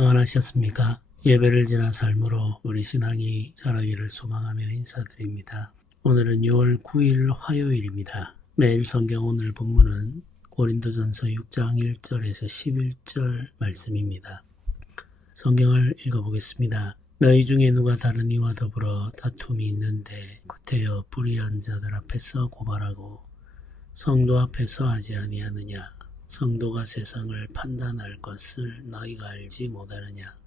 평안하셨습니까? 예배를 지난 삶으로 우리 신앙이 자라기를 소망하며 인사드립니다. 오늘은 6월 9일 화요일입니다. 매일 성경 오늘 본문은 고린도전서 6장 1절에서 11절 말씀입니다. 성경을 읽어보겠습니다. 너희 중에 누가 다른 이와 더불어 다툼이 있는데 구태여 불의한 자들 앞에서 고발하고 성도 앞에서 하지 아니하느냐? 성도가 세상을 판단할 것을 너희가 알지 못하느냐?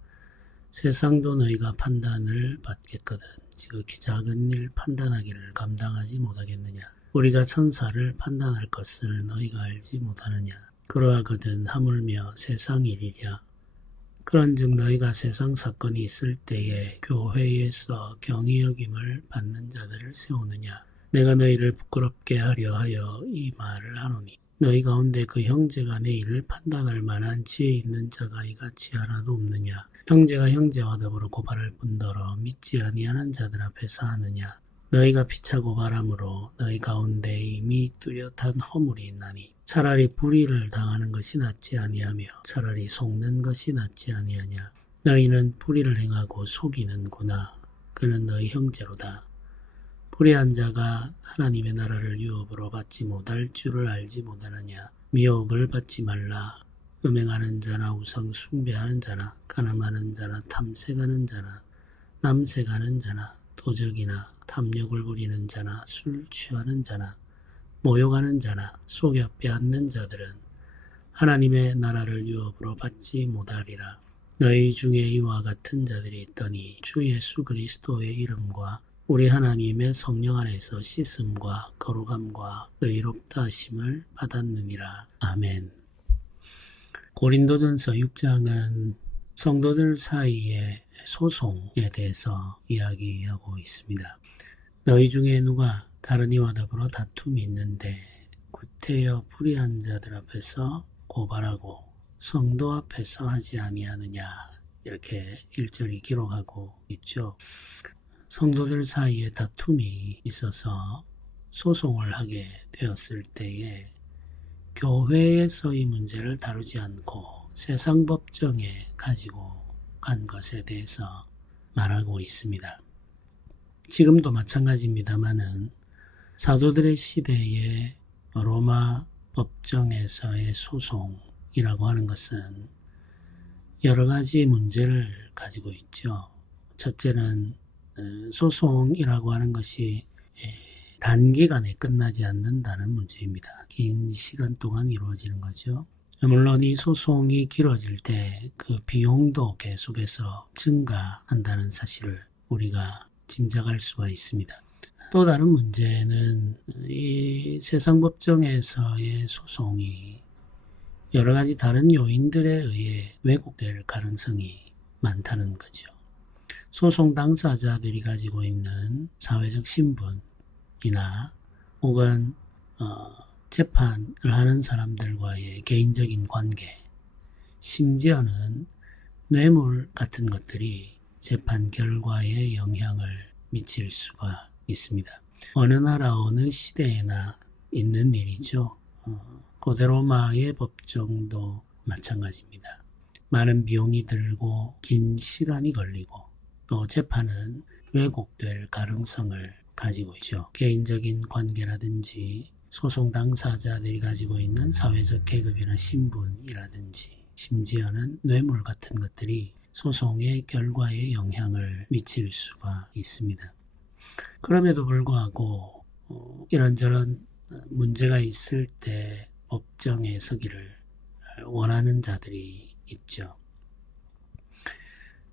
세상도 너희가 판단을 받겠거든. 지극히 작은 일 판단하기를 감당하지 못하겠느냐? 우리가 천사를 판단할 것을 너희가 알지 못하느냐? 그러하거든 하물며 세상 일이랴. 그런즉 너희가 세상 사건이 있을 때에 교회에서 경히 여김을 받는 자들을 세우느냐? 내가 너희를 부끄럽게 하려 하여 이 말을 하노니 너희 가운데 그 형제가 내 일을 판단할 만한 지혜 있는 자가 이같이 하나도 없느냐? 형제가 형제와 더불어 고발할 뿐더러 믿지 아니하는 자들 앞에서 하느냐? 너희가 피차 고발함으로 너희 가운데 이미 뚜렷한 허물이 있나니 차라리 불의를 당하는 것이 낫지 아니하며 차라리 속는 것이 낫지 아니하냐? 너희는 불의를 행하고 속이는구나. 그는 너희 형제로다. 불의한 자가 하나님의 나라를 유업으로 받지 못할 줄을 알지 못하느냐? 미혹을 받지 말라. 음행하는 자나 우상 숭배하는 자나 간음하는 자나 탐색하는 자나 남색하는 자나 도적이나 탐욕을 부리는 자나 술 취하는 자나 모욕하는 자나 속여 빼앗는 자들은 하나님의 나라를 유업으로 받지 못하리라. 너희 중에 이와 같은 자들이 있더니 주 예수 그리스도의 이름과 우리 하나님의 성령 안에서 씻음과 거룩함과 의롭다 하심을 받았느니라. 아멘. 고린도전서 6장은 성도들 사이의 소송에 대해서 이야기하고 있습니다. 너희 중에 누가 다른 이와 더불어 다툼이 있는데 구태여 불의한 자들 앞에서 고발하고 성도 앞에서 하지 아니하느냐, 이렇게 1절이 기록하고 있죠. 성도들 사이에 다툼이 있어서 소송을 하게 되었을 때에 교회에서 이 문제를 다루지 않고 세상 법정에 가지고 간 것에 대해서 말하고 있습니다. 지금도 마찬가지입니다마는 사도들의 시대에 로마 법정에서의 소송이라고 하는 것은 여러 가지 문제를 가지고 있죠. 첫째는 소송이라고 하는 것이 단기간에 끝나지 않는다는 문제입니다. 긴 시간 동안 이루어지는 거죠. 물론 이 소송이 길어질 때 그 비용도 계속해서 증가한다는 사실을 우리가 짐작할 수가 있습니다. 또 다른 문제는 이 세상 법정에서의 소송이 여러 가지 다른 요인들에 의해 왜곡될 가능성이 많다는 거죠. 소송 당사자들이 가지고 있는 사회적 신분이나 혹은 재판을 하는 사람들과의 개인적인 관계, 심지어는 뇌물 같은 것들이 재판 결과에 영향을 미칠 수가 있습니다. 어느 나라 어느 시대에나 있는 일이죠. 고대 로마의 법정도 마찬가지입니다. 많은 비용이 들고 긴 시간이 걸리고 또 재판은 왜곡될 가능성을 가지고 있죠. 개인적인 관계라든지 소송 당사자들이 가지고 있는 사회적 계급이나 신분이라든지 심지어는 뇌물 같은 것들이 소송의 결과에 영향을 미칠 수가 있습니다. 그럼에도 불구하고 이런저런 문제가 있을 때 법정에 서기를 원하는 자들이 있죠.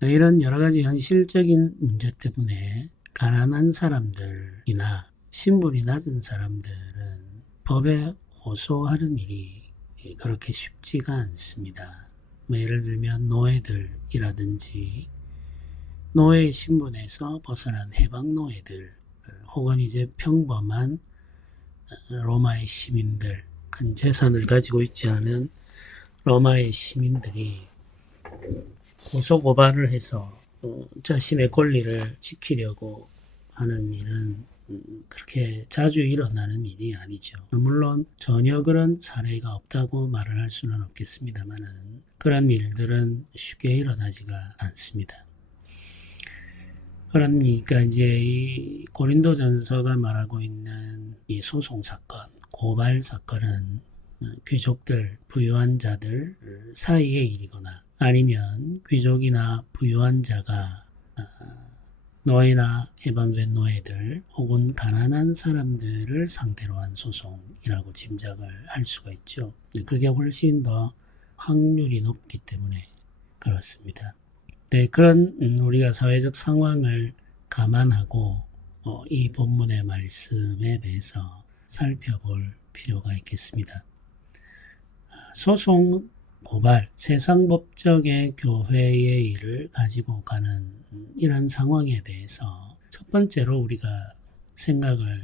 이런 여러 가지 현실적인 문제 때문에 가난한 사람들이나 신분이 낮은 사람들은 법에 호소하는 일이 그렇게 쉽지가 않습니다. 예를 들면 노예들이라든지 노예 신분에서 벗어난 해방 노예들 혹은 이제 평범한 로마의 시민들, 큰 재산을 가지고 있지 않은 로마의 시민들이 고소고발을 해서 자신의 권리를 지키려고 하는 일은 그렇게 자주 일어나는 일이 아니죠. 물론 전혀 그런 사례가 없다고 말을 할 수는 없겠습니다만은 그런 일들은 쉽게 일어나지가 않습니다. 그러니까 이제 이 고린도전서가 말하고 있는 이 소송 사건, 고발 사건은 귀족들, 부유한 자들 사이의 일이거나 아니면 귀족이나 부유한 자가 노예나 해방된 노예들 혹은 가난한 사람들을 상대로 한 소송이라고 짐작을 할 수가 있죠. 그게 훨씬 더 확률이 높기 때문에 그렇습니다. 네, 그런 우리가 사회적 상황을 감안하고 이 본문의 말씀에 대해서 살펴볼 필요가 있겠습니다. 소송, 고발, 세상 법정의 교회의 일을 가지고 가는 이런 상황에 대해서 첫 번째로 우리가 생각을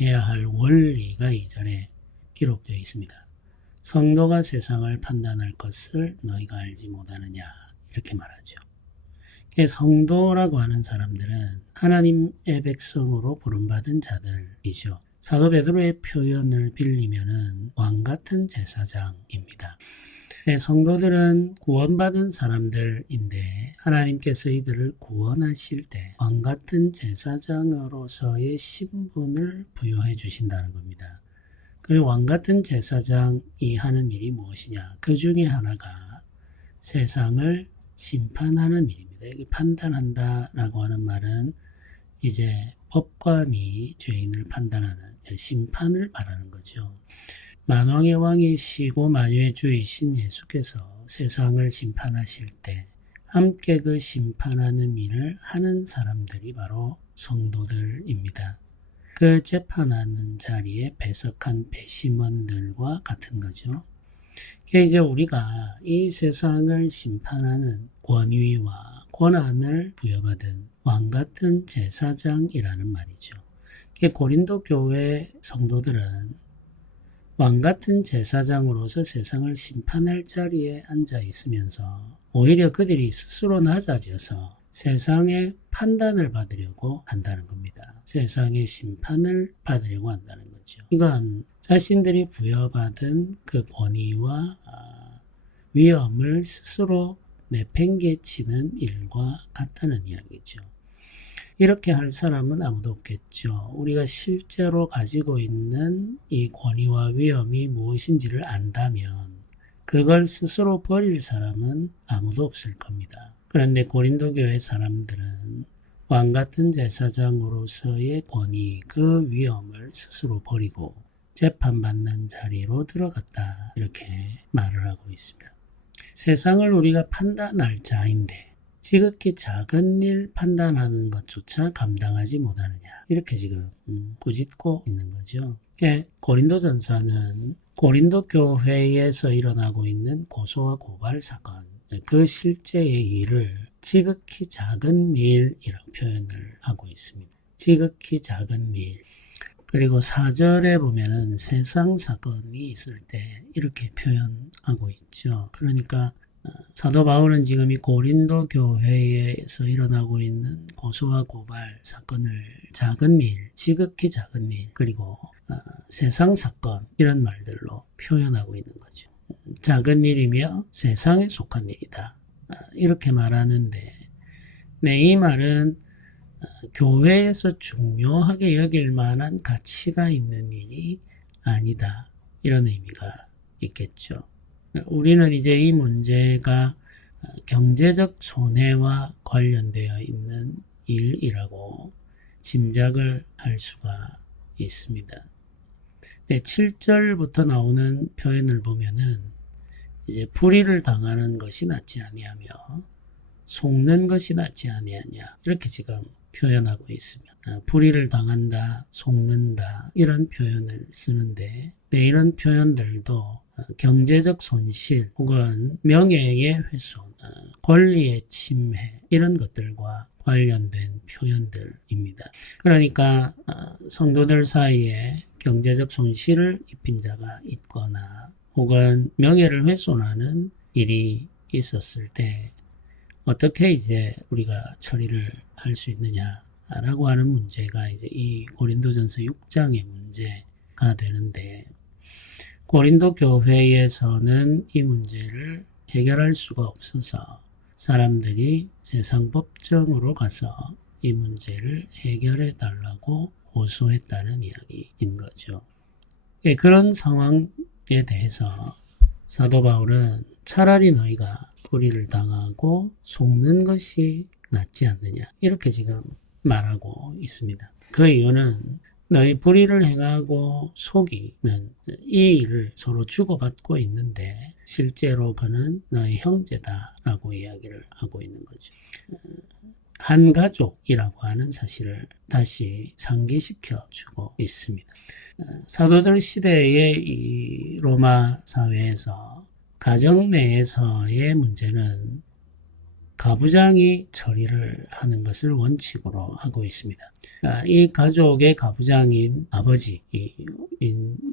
해야 할 원리가 이전에 기록되어 있습니다. 성도가 세상을 판단할 것을 너희가 알지 못하느냐 이렇게 말하죠. 성도라고 하는 사람들은 하나님의 백성으로 부름받은 자들이죠. 사도 베드로의 표현을 빌리면은 왕같은 제사장입니다. 성도들은 구원받은 사람들인데 하나님께서 이들을 구원하실 때 왕같은 제사장으로서의 신분을 부여해 주신다는 겁니다. 그리고 왕같은 제사장이 하는 일이 무엇이냐? 그 중에 하나가 세상을 심판하는 일입니다. 판단한다라고 하는 말은 이제 법관이 죄인을 판단하는 심판을 말하는 거죠. 만왕의 왕이시고 만유의 주이신 예수께서 세상을 심판하실 때 함께 그 심판하는 일을 하는 사람들이 바로 성도들입니다. 그 재판하는 자리에 배석한 배심원들과 같은 거죠. 이제 우리가 이 세상을 심판하는 권위와 권한을 부여받은 왕같은 제사장이라는 말이죠. 고린도 교회 성도들은 왕같은 제사장으로서 세상을 심판할 자리에 앉아 있으면서 오히려 그들이 스스로 낮아져서 세상의 판단을 받으려고 한다는 겁니다. 세상의 심판을 받으려고 한다는 거죠. 이건 자신들이 부여받은 그 권위와 위엄을 스스로 내팽개치는 일과 같다는 이야기죠. 이렇게 할 사람은 아무도 없겠죠. 우리가 실제로 가지고 있는 이 권위와 위엄이 무엇인지를 안다면 그걸 스스로 버릴 사람은 아무도 없을 겁니다. 그런데 고린도 교회 사람들은 왕같은 제사장으로서의 권위, 그 위엄을 스스로 버리고 재판받는 자리로 들어갔다. 이렇게 말을 하고 있습니다. 세상을 우리가 판단할 자인데 지극히 작은 일 판단하는 것조차 감당하지 못하느냐. 이렇게 지금 꾸짖고 있는 거죠. 고린도전서는 고린도 교회에서 일어나고 있는 고소와 고발 사건, 그 실제의 일을 지극히 작은 일이라고 표현을 하고 있습니다. 지극히 작은 일. 그리고 4절에 보면은 세상 사건이 있을 때 이렇게 표현하고 있죠. 그러니까 사도 바울은 지금 이 고린도 교회에서 일어나고 있는 고소와 고발 사건을 작은 일, 지극히 작은 일, 그리고 세상 사건 이런 말들로 표현하고 있는 거죠. 작은 일이며 세상에 속한 일이다. 이렇게 말하는데 이 말은 교회에서 중요하게 여길 만한 가치가 있는 일이 아니다. 이런 의미가 있겠죠. 우리는 이제 이 문제가 경제적 손해와 관련되어 있는 일이라고 짐작을 할 수가 있습니다. 7절부터 나오는 표현을 보면은 이제 불의를 당하는 것이 낫지 아니하며 속는 것이 낫지 아니하냐 이렇게 지금 표현하고 있습니다. 불의를 당한다, 속는다 이런 표현을 쓰는데 이런 표현들도 경제적 손실 혹은 명예의 훼손, 권리의 침해 이런 것들과 관련된 표현들입니다. 그러니까 성도들 사이에 경제적 손실을 입힌 자가 있거나 혹은 명예를 훼손하는 일이 있었을 때 어떻게 이제 우리가 처리를 할 수 있느냐 라고 하는 문제가 이제 이 고린도전서 6장의 문제가 되는데, 고린도 교회에서는 이 문제를 해결할 수가 없어서 사람들이 세상 법정으로 가서 이 문제를 해결해 달라고 호소했다는 이야기인 거죠. 그런 상황에 대해서 사도 바울은 차라리 너희가 불의를 당하고 속는 것이 낫지 않느냐, 이렇게 지금 말하고 있습니다. 그 이유는 너희 불의를 행하고 속이는 이 일을 서로 주고받고 있는데 실제로 그는 너희 형제다라고 이야기를 하고 있는 거죠. 한 가족이라고 하는 사실을 다시 상기시켜 주고 있습니다. 사도들 시대의 이 로마 사회에서 가정 내에서의 문제는 가부장이 처리를 하는 것을 원칙으로 하고 있습니다. 이 가족의 가부장인 아버지인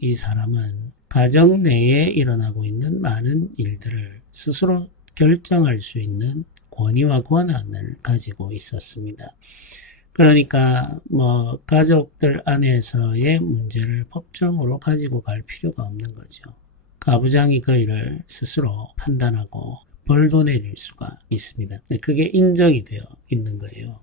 이 사람은 가정 내에 일어나고 있는 많은 일들을 스스로 결정할 수 있는 권위와 권한을 가지고 있었습니다. 그러니까 가족들 안에서의 문제를 법정으로 가지고 갈 필요가 없는 거죠. 가부장이 그 일을 스스로 판단하고 벌도 내릴 수가 있습니다. 그게 인정이 되어 있는 거예요.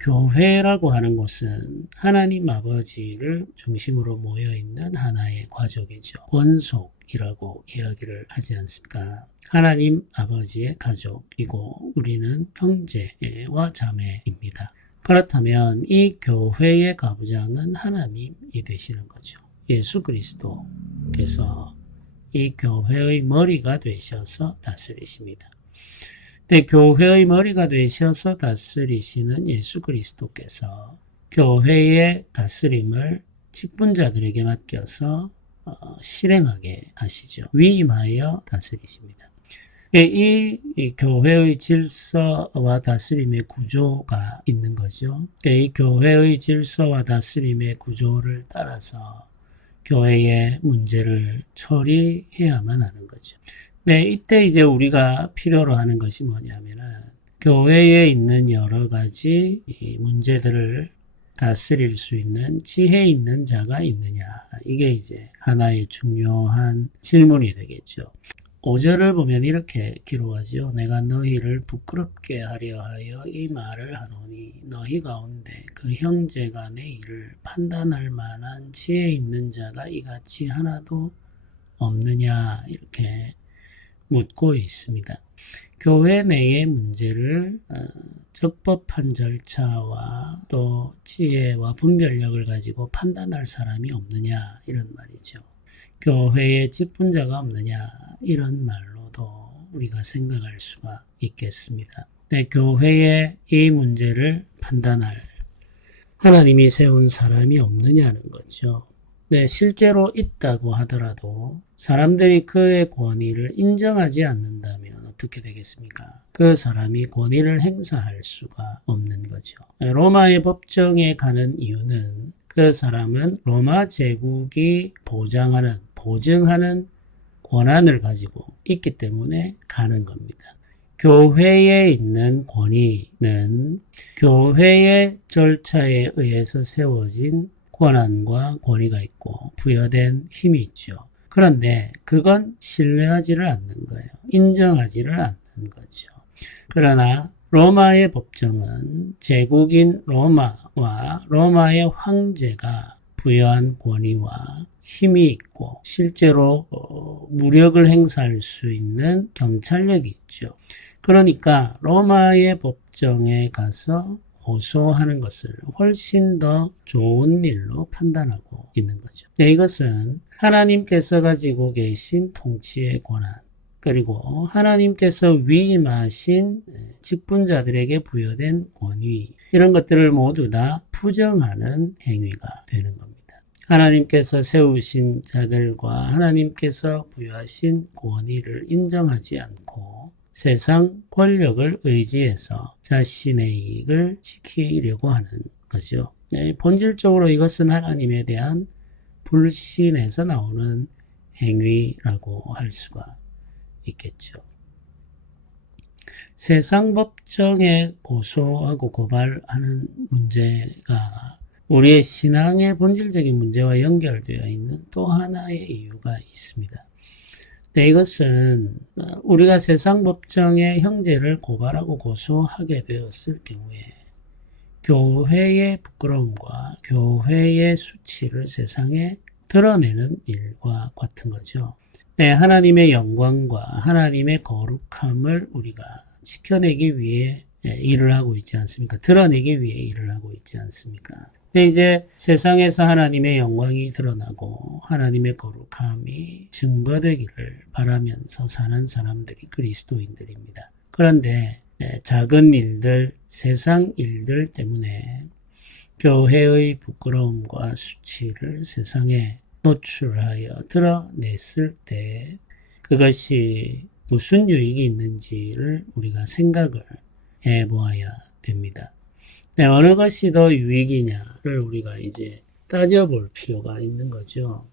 교회라고 하는 곳은 하나님 아버지를 중심으로 모여있는 하나의 가족이죠. 권속이라고 이야기를 하지 않습니까? 하나님 아버지의 가족이고 우리는 형제와 자매입니다. 그렇다면 이 교회의 가부장은 하나님이 되시는 거죠. 예수 그리스도께서 이 교회의 머리가 되셔서 다스리십니다. 교회의 머리가 되셔서 다스리시는 예수 그리스도께서 교회의 다스림을 직분자들에게 맡겨서 실행하게 하시죠. 위임하여 다스리십니다. 이 교회의 질서와 다스림의 구조가 있는 거죠. 이 교회의 질서와 다스림의 구조를 따라서 교회의 문제를 처리해야만 하는 거죠. 이때 이제 우리가 필요로 하는 것이 뭐냐면은 교회에 있는 여러 가지 문제들을 다스릴 수 있는 지혜 있는 자가 있느냐. 이게 이제 하나의 중요한 질문이 되겠죠. 5절을 보면 이렇게 기록하죠. 내가 너희를 부끄럽게 하려 하여 이 말을 하노니 너희 가운데 그 형제가 내 일을 판단할 만한 지혜 있는 자가 이같이 하나도 없느냐, 이렇게 묻고 있습니다. 교회 내의 문제를 적법한 절차와 또 지혜와 분별력을 가지고 판단할 사람이 없느냐, 이런 말이죠. 교회에 직분자가 없느냐, 이런 말로도 우리가 생각할 수가 있겠습니다. 교회에 이 문제를 판단할 하나님이 세운 사람이 없느냐는 거죠. 실제로 있다고 하더라도 사람들이 그의 권위를 인정하지 않는다면 어떻게 되겠습니까? 그 사람이 권위를 행사할 수가 없는 거죠. 로마의 법정에 가는 이유는 그 사람은 로마 제국이 보증하는 권한을 가지고 있기 때문에 가는 겁니다. 교회에 있는 권위는 교회의 절차에 의해서 세워진 권한과 권위가 있고 부여된 힘이 있죠. 그런데 그건 신뢰하지를 않는 거예요. 인정하지를 않는 거죠. 그러나 로마의 법정은 제국인 로마와 로마의 황제가 부여한 권위와 힘이 있고 실제로 무력을 행사할 수 있는 경찰력이 있죠. 그러니까 로마의 법정에 가서 호소하는 것을 훨씬 더 좋은 일로 판단하고 있는 거죠. 이것은 하나님께서 가지고 계신 통치의 권한, 그리고 하나님께서 위임하신 직분자들에게 부여된 권위, 이런 것들을 모두 다 부정하는 행위가 되는 겁니다. 하나님께서 세우신 자들과 하나님께서 부여하신 권위를 인정하지 않고 세상 권력을 의지해서 자신의 이익을 지키려고 하는 거죠. 본질적으로 이것은 하나님에 대한 불신에서 나오는 행위라고 할 수가 있겠죠. 세상 법정에 고소하고 고발하는 문제가 우리의 신앙의 본질적인 문제와 연결되어 있는 또 하나의 이유가 있습니다. 네, 이것은 우리가 세상 법정에 형제를 고발하고 고소하게 되었을 경우에 교회의 부끄러움과 교회의 수치를 세상에 드러내는 일과 같은 거죠. 네, 하나님의 영광과 하나님의 거룩함을 우리가 지켜내기 위해 일을 하고 있지 않습니까? 드러내기 위해 일을 하고 있지 않습니까? 근데 이제 세상에서 하나님의 영광이 드러나고 하나님의 거룩함이 증거되기를 바라면서 사는 사람들이 그리스도인들입니다. 그런데 작은 일들, 세상 일들 때문에 교회의 부끄러움과 수치를 세상에 노출하여 드러냈을 때 그것이 무슨 유익이 있는지를 우리가 생각을 해보아야 됩니다. 네, 어느 것이 더 유익이냐를 우리가 이제 따져볼 필요가 있는 거죠.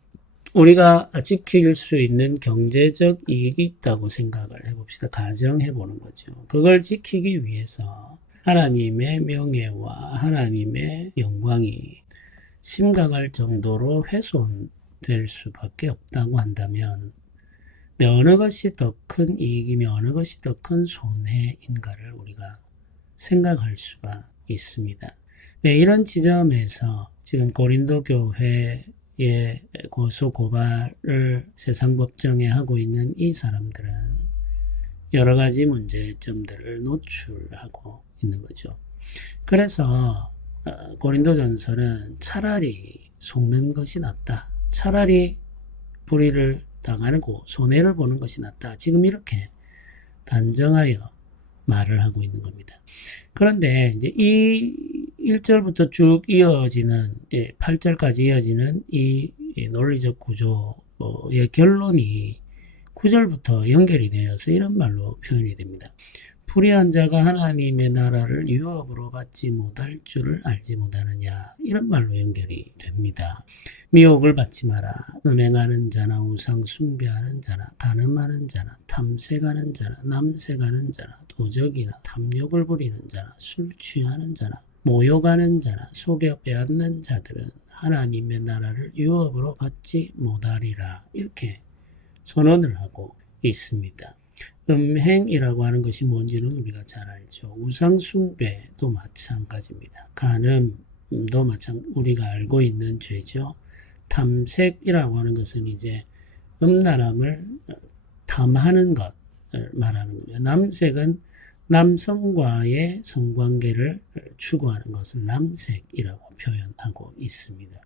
우리가 지킬 수 있는 경제적 이익이 있다고 생각을 해봅시다. 가정해보는 거죠. 그걸 지키기 위해서 하나님의 명예와 하나님의 영광이 심각할 정도로 훼손될 수밖에 없다고 한다면 어느 것이 더 큰 이익이며 어느 것이 더 큰 손해인가를 우리가 생각할 수가 있습니다. 네, 이런 지점에서 지금 고린도 교회의 고소 고발을 세상 법정에 하고 있는 이 사람들은 여러 가지 문제점들을 노출하고 있는 거죠. 그래서 고린도전서는 차라리 속는 것이 낫다. 차라리 불의를 당하고 손해를 보는 것이 낫다. 지금 이렇게 단정하여 말을 하고 있는 겁니다. 그런데 이제 이 1절부터 쭉 이어지는 8절까지 이어지는 이 논리적 구조의 결론이 9절부터 연결이 되어서 이런 말로 표현이 됩니다. 불의한 자가 하나님의 나라를 유업으로 받지 못할 줄을 알지 못하느냐, 이런 말로 연결이 됩니다. 미혹을 받지 마라. 음행하는 자나 우상 숭배하는 자나 간음하는 자나 탐색하는 자나 남색하는 자나 도적이나 탐욕을 부리는 자나 술 취하는 자나 모욕하는 자나 속여 빼앗는 자들은 하나님의 나라를 유업으로 받지 못하리라, 이렇게 선언을 하고 있습니다. 음행이라고 하는 것이 뭔지는 우리가 잘 알죠. 우상숭배도 마찬가지입니다. 간음도 우리가 알고 있는 죄죠. 탐색이라고 하는 것은 이제 음란함을 탐하는 것을 말하는 겁니다. 남색은 남성과의 성관계를 추구하는 것을 남색이라고 표현하고 있습니다.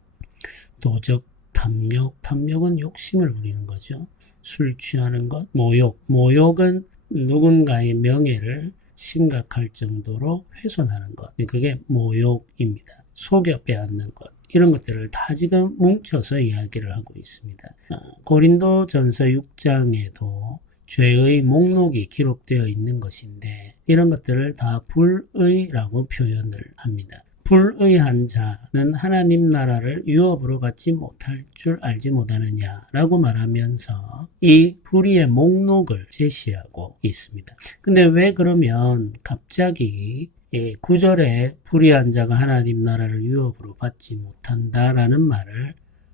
도적, 탐욕은 욕심을 부리는 거죠. 술 취하는 것, 모욕은 누군가의 명예를 심각할 정도로 훼손하는 것, 그게 모욕입니다. 속여 빼앗는 것, 이런 것들을 다 지금 뭉쳐서 이야기를 하고 있습니다. 고린도전서 6장에도 죄의 목록이 기록되어 있는 것인데 이런 것들을 다 불의라고 표현을 합니다. 불의한 자는 하나님 나라를 유업으로 받지 못할 줄 알지 못하느냐라고 말하면서 이 불의의 목록을 제시하고 있습니다. 근데 왜 그러면 갑자기 9절에 불의한 자가 하나님 나라를 유업으로 받지 못한다라는 말을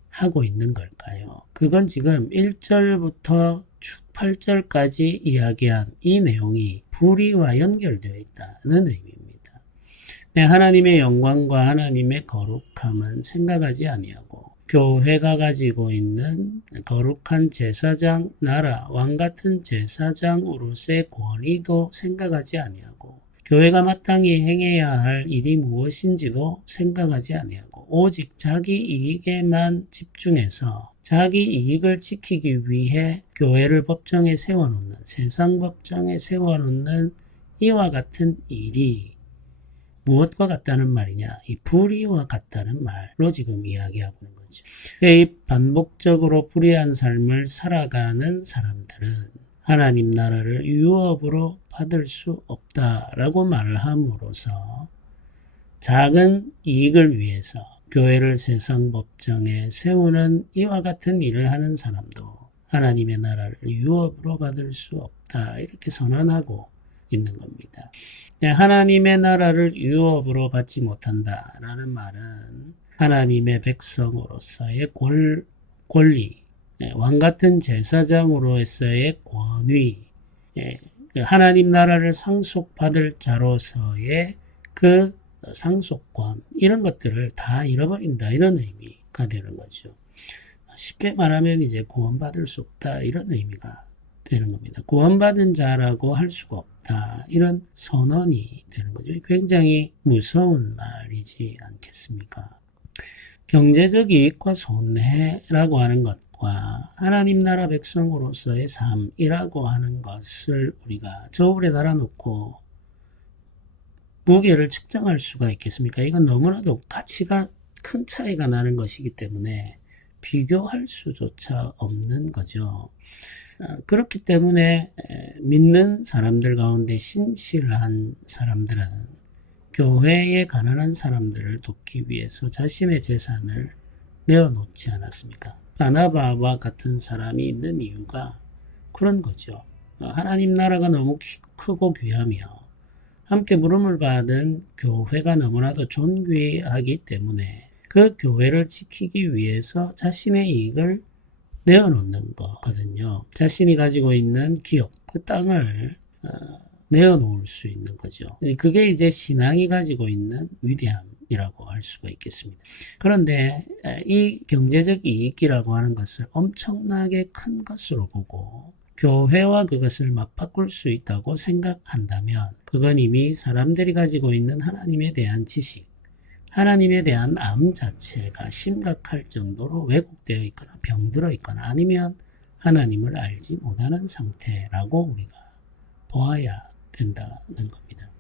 하고 있는 걸까요? 그건 지금 1절부터 8절까지 이야기한 이 내용이 불의와 연결되어 있다는 의미입니다. 네, 하나님의 영광과 하나님의 거룩함은 생각하지 아니하고 교회가 가지고 있는 거룩한 제사장 나라, 왕같은 제사장 으로서의 권위도 생각하지 아니하고 교회가 마땅히 행해야 할 일이 무엇인지도 생각하지 아니하고 오직 자기 이익에만 집중해서 자기 이익을 지키기 위해 교회를 법정에 세워놓는, 세상 법정에 세워놓는 이와 같은 일이 무엇과 같다는 말이냐? 이 불의와 같다는 말로 지금 이야기하고 있는 거죠. 이 반복적으로 불의한 삶을 살아가는 사람들은 하나님 나라를 유업으로 받을 수 없다라고 말을 함으로써 작은 이익을 위해서 교회를 세상 법정에 세우는 이와 같은 일을 하는 사람도 하나님의 나라를 유업으로 받을 수 없다, 이렇게 선언하고 있는 겁니다. 하나님의 나라를 유업으로 받지 못한다라는 말은 하나님의 백성으로서의 권리, 왕같은 제사장으로서의 권위, 하나님 나라를 상속받을 자로서의 그 상속권, 이런 것들을 다 잃어버린다, 이런 의미가 되는 거죠. 쉽게 말하면 이제 구원받을 수 없다, 이런 의미가 되는 겁니다. 구원받은 자라고 할 수가 없다, 이런 선언이 되는 거죠. 굉장히 무서운 말이지 않겠습니까? 경제적 이익과 손해라고 하는 것과 하나님 나라 백성으로서의 삶이라고 하는 것을 우리가 저울에 달아놓고 무게를 측정할 수가 있겠습니까? 이건 너무나도 가치가 큰 차이가 나는 것이기 때문에 비교할 수조차 없는 거죠. 그렇기 때문에 믿는 사람들 가운데 신실한 사람들은 교회에 가난한 사람들을 돕기 위해서 자신의 재산을 내어놓지 않았습니까? 바나바와 같은 사람이 있는 이유가 그런 거죠. 하나님 나라가 너무 크고 귀하며 함께 부름을 받은 교회가 너무나도 존귀하기 때문에 그 교회를 지키기 위해서 자신의 이익을 내어놓는 거거든요. 자신이 가지고 있는 기업, 그 땅을 내어놓을 수 있는 거죠. 그게 이제 신앙이 가지고 있는 위대함이라고 할 수가 있겠습니다. 그런데 이 경제적 이익이라고 하는 것을 엄청나게 큰 것으로 보고 교회와 그것을 맞바꿀 수 있다고 생각한다면 그건 이미 사람들이 가지고 있는 하나님에 대한 지식, 하나님에 대한 암 자체가 심각할 정도로 왜곡되어 있거나 병들어 있거나 아니면 하나님을 알지 못하는 상태라고 우리가 보아야 된다는 겁니다.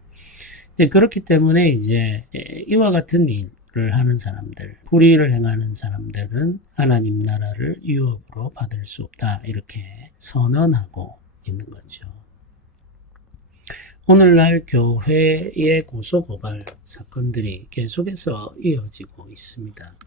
그렇기 때문에 이제 이와 같은 일을 하는 사람들, 불의를 행하는 사람들은 하나님 나라를 유업으로 받을 수 없다, 이렇게 선언하고 있는 거죠. 오늘날 교회의 고소고발 사건들이 계속해서 이어지고 있습니다.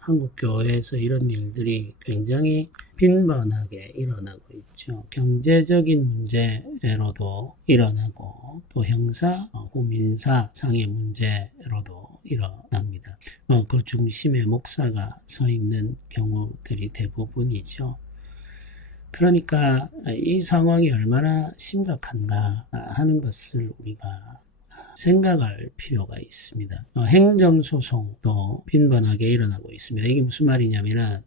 한국 교회에서 이런 일들이 굉장히 빈번하게 일어나고 있죠. 경제적인 문제로도 일어나고 또 형사 혹은 민사 상의 문제로도 일어납니다. 그 중심에 목사가 서 있는 경우들이 대부분이죠. 그러니까 이 상황이 얼마나 심각한가 하는 것을 우리가 생각할 필요가 있습니다. 행정소송도 빈번하게 일어나고 있습니다. 이게 무슨 말이냐면은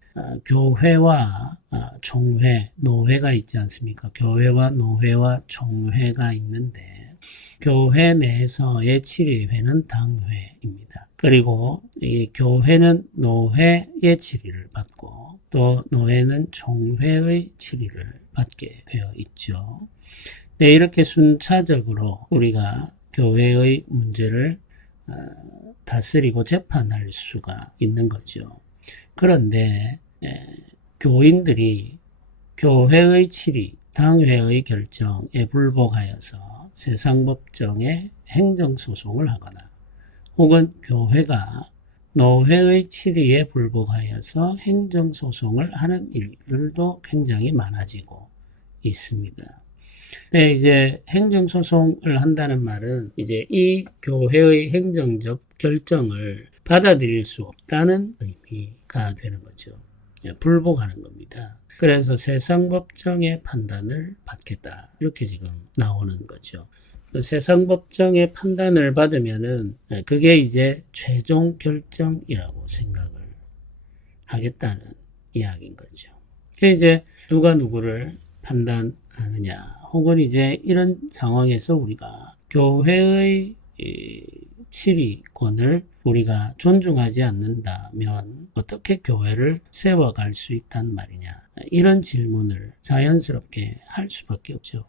교회와 총회, 노회가 있지 않습니까? 교회와 노회와 총회가 있는데 교회 내에서의 질의회는 당회입니다. 그리고 이 교회는 노회의 질의를 받고 또 노회는 총회의 질의를 받게 되어 있죠. 네, 이렇게 순차적으로 우리가 교회의 문제를 다스리고 재판할 수가 있는 거죠. 그런데 교인들이 교회의 질의, 당회의 결정에 불복하여서 세상법정에 행정소송을 하거나 혹은 교회가 노회의 질의에 불복하여서 행정소송을 하는 일들도 굉장히 많아지고 있습니다. 네, 이제 행정소송을 한다는 말은 이제 이 교회의 행정적 결정을 받아들일 수 없다는 의미가 되는 거죠. 불복하는 겁니다. 그래서 세상법정의 판단을 받겠다, 이렇게 지금 나오는 거죠. 세상법정의 판단을 받으면은 그게 이제 최종 결정이라고 생각을 하겠다는 이야기인 거죠. 이제 누가 누구를 판단하느냐, 혹은 이제 이런 상황에서 우리가 교회의 질의권을 우리가 존중하지 않는다면 어떻게 교회를 세워갈 수 있단 말이냐, 이런 질문을 자연스럽게 할 수밖에 없죠.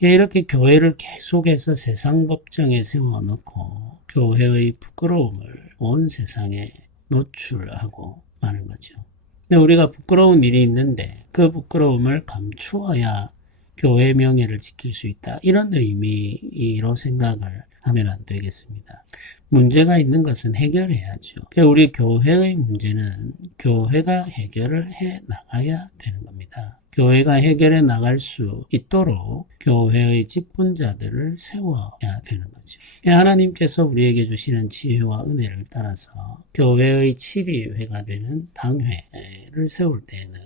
이렇게 교회를 계속해서 세상법정에 세워놓고 교회의 부끄러움을 온 세상에 노출하고 마는 거죠. 근데 우리가 부끄러운 일이 있는데 그 부끄러움을 감추어야 교회의 명예를 지킬 수 있다, 이런 의미로 생각을 하면 안 되겠습니다. 문제가 있는 것은 해결해야죠. 우리 교회의 문제는 교회가 해결을 해 나가야 되는 겁니다. 교회가 해결해 나갈 수 있도록 교회의 직분자들을 세워야 되는 거죠. 하나님께서 우리에게 주시는 지혜와 은혜를 따라서 교회의 치리회가 되는 당회를 세울 때에는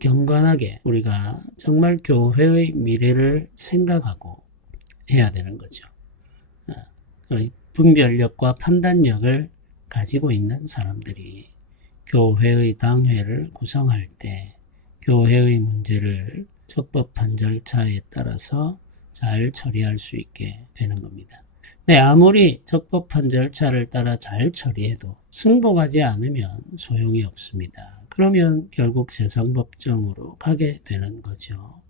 경건하게 우리가 정말 교회의 미래를 생각하고 해야 되는 거죠. 분별력과 판단력을 가지고 있는 사람들이 교회의 당회를 구성할 때 교회의 문제를 적법한 절차에 따라서 잘 처리할 수 있게 되는 겁니다. 네, 아무리 적법한 절차를 따라 잘 처리해도 승복하지 않으면 소용이 없습니다. 그러면 결국 재성법정으로 가게 되는 거죠.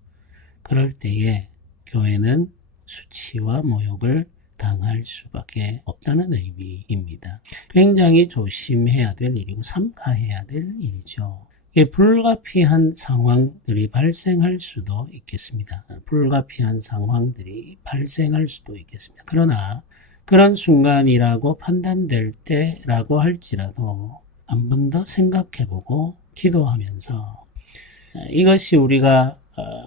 그럴 때에 교회는 수치와 모욕을 당할 수밖에 없다는 의미입니다. 굉장히 조심해야 될 일이고 삼가해야 될 일이죠. 불가피한 상황들이 발생할 수도 있겠습니다. 불가피한 상황들이 발생할 수도 있겠습니다. 그러나 그런 순간이라고 판단될 때라고 할지라도 한 번 더 생각해보고 기도하면서 이것이 우리가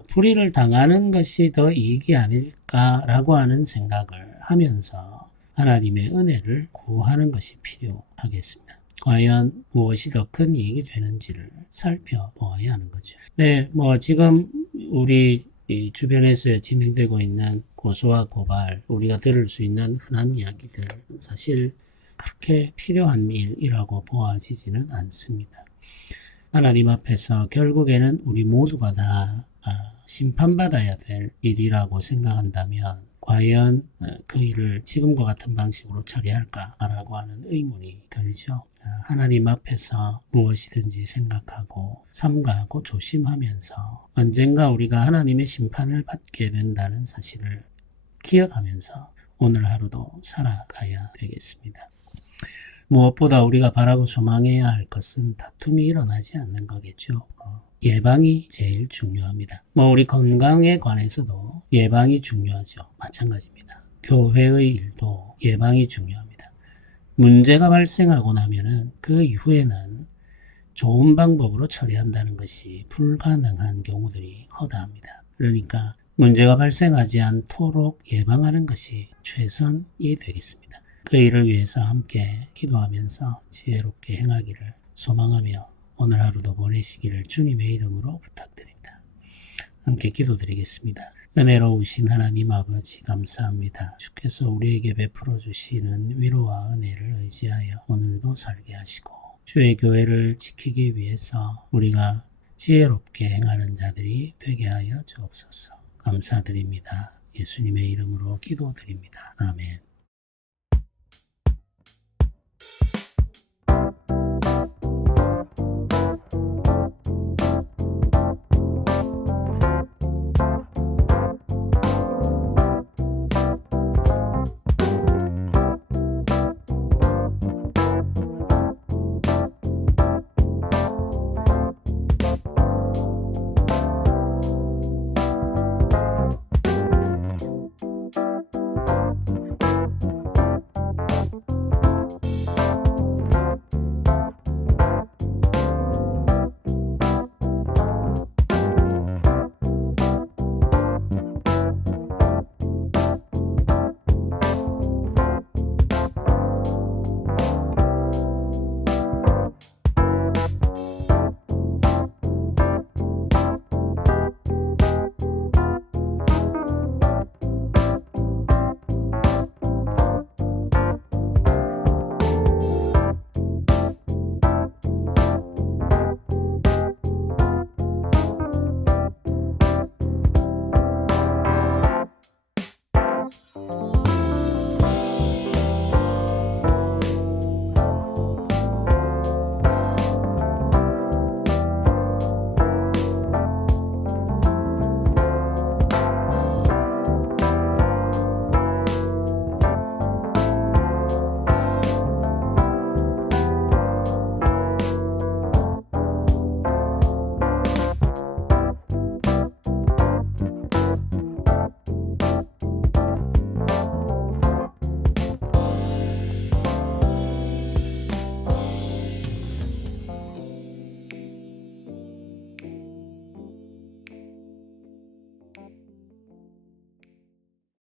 불의를 당하는 것이 더 이익이 아닐까라고 하는 생각을 하면서 하나님의 은혜를 구하는 것이 필요하겠습니다. 과연 무엇이 더 큰 이익이 되는지를 살펴보아야 하는 거죠. 네, 지금 우리 주변에서 진행되고 있는 고소와 고발, 우리가 들을 수 있는 흔한 이야기들, 사실 그렇게 필요한 일이라고 보아지지는 않습니다. 하나님 앞에서 결국에는 우리 모두가 다 심판받아야 될 일이라고 생각한다면 과연 그 일을 지금과 같은 방식으로 처리할까라고 하는 의문이 들죠. 하나님 앞에서 무엇이든지 생각하고 삼가하고 조심하면서 언젠가 우리가 하나님의 심판을 받게 된다는 사실을 기억하면서 오늘 하루도 살아가야 되겠습니다. 무엇보다 우리가 바라고 소망해야 할 것은 다툼이 일어나지 않는 거겠죠. 예방이 제일 중요합니다. 우리 건강에 관해서도 예방이 중요하죠. 마찬가지입니다. 교회의 일도 예방이 중요합니다. 문제가 발생하고 나면은 그 이후에는 좋은 방법으로 처리한다는 것이 불가능한 경우들이 허다합니다. 그러니까 문제가 발생하지 않도록 예방하는 것이 최선이 되겠습니다. 그 일을 위해서 함께 기도하면서 지혜롭게 행하기를 소망하며 오늘 하루도 보내시기를 주님의 이름으로 부탁드립니다. 함께 기도드리겠습니다. 은혜로우신 하나님 아버지 감사합니다. 주께서 우리에게 베풀어 주시는 위로와 은혜를 의지하여 오늘도 살게 하시고 주의 교회를 지키기 위해서 우리가 지혜롭게 행하는 자들이 되게 하여 주옵소서. 감사드립니다. 예수님의 이름으로 기도드립니다. 아멘.